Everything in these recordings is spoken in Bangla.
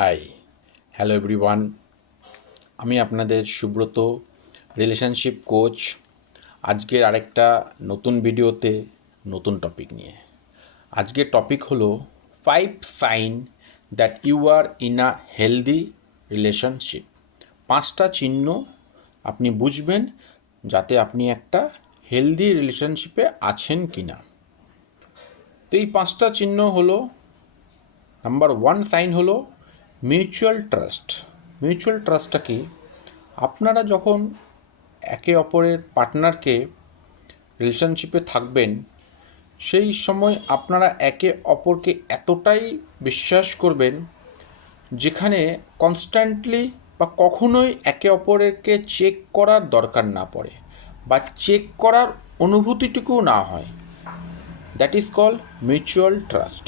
High, hello everyone. আমি আপনাদের সুব্রত, রিলেশনশিপ কোচ। আজকের আরেকটা নতুন ভিডিওতে নতুন টপিক নিয়ে। আজকের টপিক হলো 5 sign that you are in a healthy relationship. 5টা চিহ্ন আপনি বুঝবেন যাতে আপনি একটা হেলদি রিলেশনশিপে আছেন কি না। তো এই 5টা চিহ্ন হলো, নাম্বার 1 সাইন হলো মিউচুয়াল ট্রাস্ট। মিউচুয়াল ট্রাস্টটা কি? আপনারা যখন একে অপরের পার্টনারকে রিলেশনশিপে থাকবেন, সেই সময় আপনারা একে অপরকে এতটাই বিশ্বাস করবেন যেখানে কনস্ট্যান্টলি বা কখনোই একে অপরকে চেক করার দরকার না পড়ে বা চেক করার অনুভূতিটুকুও না হয়। That is called mutual trust.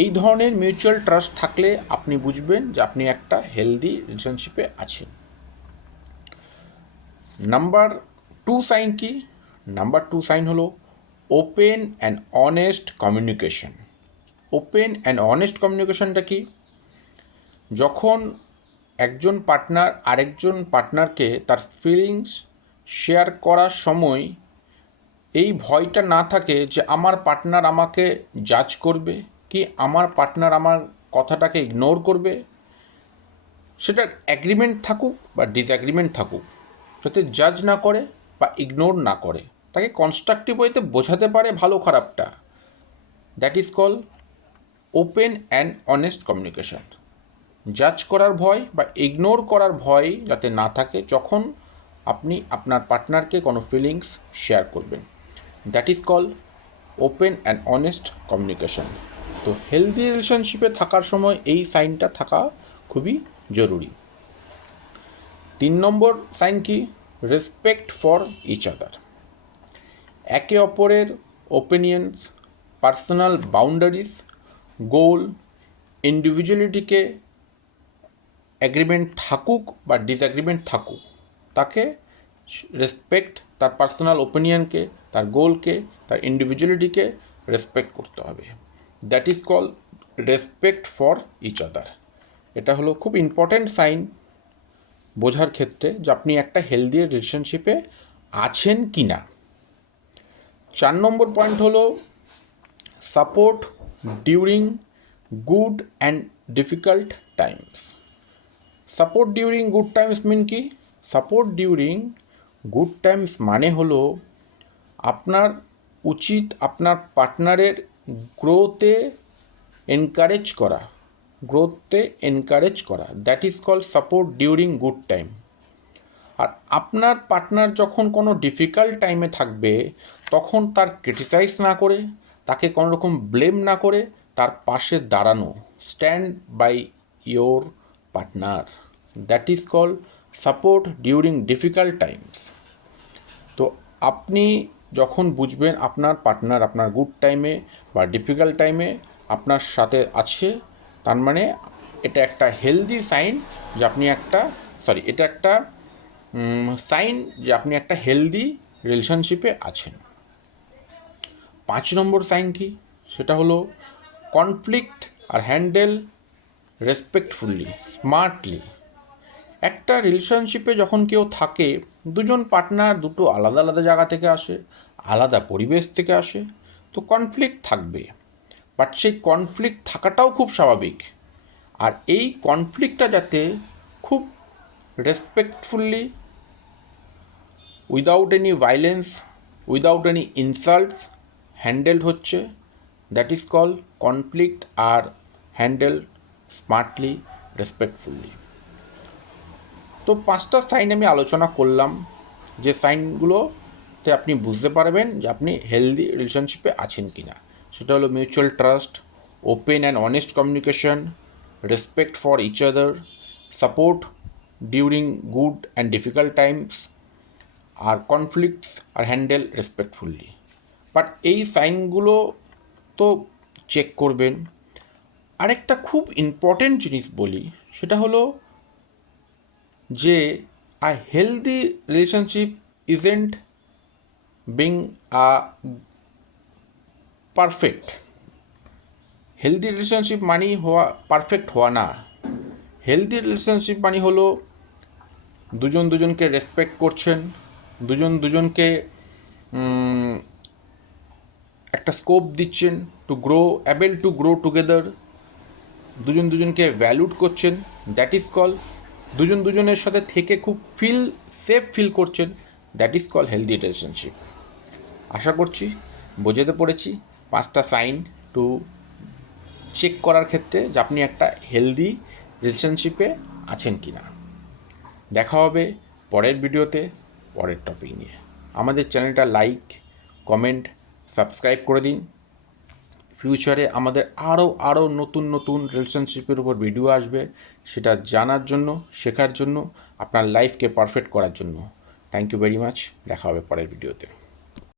এই ধরনের মিউচুয়াল ট্রাস্ট থাকলে আপনি বুঝবেন যে আপনি একটা হেলদি রিলেশনশিপে আছেন। নাম্বার 2 সাইন কি? নাম্বার 2 সাইন হলো open and honest communication. Open and honest কমিউনিকেশনটা কি? যখন একজন পার্টনার আরেকজন পার্টনারকে তার ফিলিংস শেয়ার করার সময় এই ভয়টা না থাকে যে আমার পার্টনার আমাকে জাজ করবে কি আমার পার্টনার আমার কথাটাকে ইগনোর করবে। সেটার অ্যাগ্রিমেন্ট থাকুক বা ডিসঅ্যাগ্রিমেন্ট থাকুক, যাতে জাজ না করে বা ইগনোর না করে, তাকে কনস্ট্রাকটিভ ওয়েতে বোঝাতে পারে ভালো খারাপটা। That is call open and honest communication. জাজ করার ভয় বা ইগনোর করার ভয় যাতে না থাকে যখন আপনি আপনার পার্টনারকে কোনো ফিলিংস শেয়ার করবেন। That is call open and honest communication. তো হেলদি রিলেশনশিপে থাকার সময় এই সাইনটা থাকা খুবই জরুরি। 3 নম্বর সাইন কি? Respect for each other. একে অপরের ওপিনিয়ন্স, পার্সোনাল বাউন্ডারিজ, গোল, ইন্ডিভিজুয়ালিটিকে অ্যাগ্রিমেন্ট থাকুক বা ডিসঅ্যাগ্রিমেন্ট থাকুক, তাকে রেসপেক্ট, তার পার্সোনাল ওপিনিয়নকে, তার গোলকে, তার ইন্ডিভিজুয়ালিটিকে রেসপেক্ট করতে হবে। That is call respect for each other. এটা হলো খুব ইম্পর্ট্যান্ট সাইন বোঝার ক্ষেত্রে যে আপনি একটা হেলদি রিলেশনশিপে আছেন কি না। 4 নম্বর পয়েন্ট হলো support during good and difficult times. Support during good times mean কি? সাপোর্ট ডিউরিং গুড টাইমস মানে হলো আপনার উচিত আপনার পার্টনারের গ্রোথে এনকারেজ করা, that is call support during good time. আর আপনার পার্টনার যখন কোনো ডিফিকাল্ট টাইমে থাকবে তখন তার ক্রিটিসাইজ না করে, তাকে কোনো রকম ব্লেম না করে, তার পাশে দাঁড়ানো, stand by your partner, that is call support during difficult times. তো আপনি যখন বুঝবেন আপনার পার্টনার আপনার গুড টাইমে বা ডিফিকাল্ট টাইমে আপনার সাথে আছে, তার মানে এটা একটা হেলদি সাইন যে আপনি একটা এটা একটা সাইন যে আপনি একটা হেলদি রিলেশনশিপে আছেন। 5 নম্বর সাইন কি? সেটা হলো কনফ্লিক্ট আর হ্যান্ডেল রেসপেক্টফুলি, স্মার্টলি। একটা রিলেশনশিপে যখন কেউ থাকে, দুজন পার্টনার দুটো আলাদা আলাদা জায়গা থেকে আসে, আলাদা পরিবেশ থেকে আসে, তো কনফ্লিক্ট থাকবে। বাট সেই কনফ্লিক্ট থাকাটাও খুব স্বাভাবিক। আর এই কনফ্লিক্টটা যাতে খুব respectfully, without any violence, without any insults handled হচ্ছে, দ্যাট ইজ কল কনফ্লিক্ট আর হ্যান্ডেল স্মার্টলি, রেসপেক্টফুলি। তো 5টা সাইন আমি আলোচনা করলাম, যে সাইনগুলোতে আপনি বুঝতে পারবেন যে আপনি হেলদি রিলেশনশিপে আছেন কি না। সেটা হলো mutual trust, open and honest communication, respect for each other, support during good and difficult times, আর conflicts are handle respectfully. But এই সাইনগুলো তো চেক করবেন। আরেকটা খুব ইম্পর্ট্যান্ট জিনিস বলি, সেটা হলো যে আ healthy relationship isn't being a perfect. Healthy relationship মানেই হওয়া পারফেক্ট হওয়া না। হেলদি রিলেশনশিপ মানে হলো দুজন দুজনকে রেসপেক্ট করছেন, দুজন দুজনকে একটা স্কোপ দিচ্ছেন টু গ্রো টুগেদার, দুজন দুজনকে ভ্যালুড করছেন, দ্যাট ইজ কল, দুজন দুজনের সাথে থেকে খুব সেফ ফিল করছেন, that is call healthy relationship. আশা করছি বোঝাতে পড়েছি 5টা সাইন টু চেক করার ক্ষেত্রে যে আপনি একটা হেলদি রিলেশনশিপে আছেন কি না। দেখা হবে পরের ভিডিওতে পরের টপিক নিয়ে। আমাদের চ্যানেলটা লাইক, কমেন্ট, সাবস্ক্রাইব করে দিন। ফিউচারে আমাদের আরও নতুন নতুন রিলেশনশিপের উপর ভিডিও আসবে, সেটা জানার জন্য, শেখার জন্য, আপনার লাইফকে পারফেক্ট করার জন্য। Thank you very much. দেখা হবে পরের ভিডিওতে।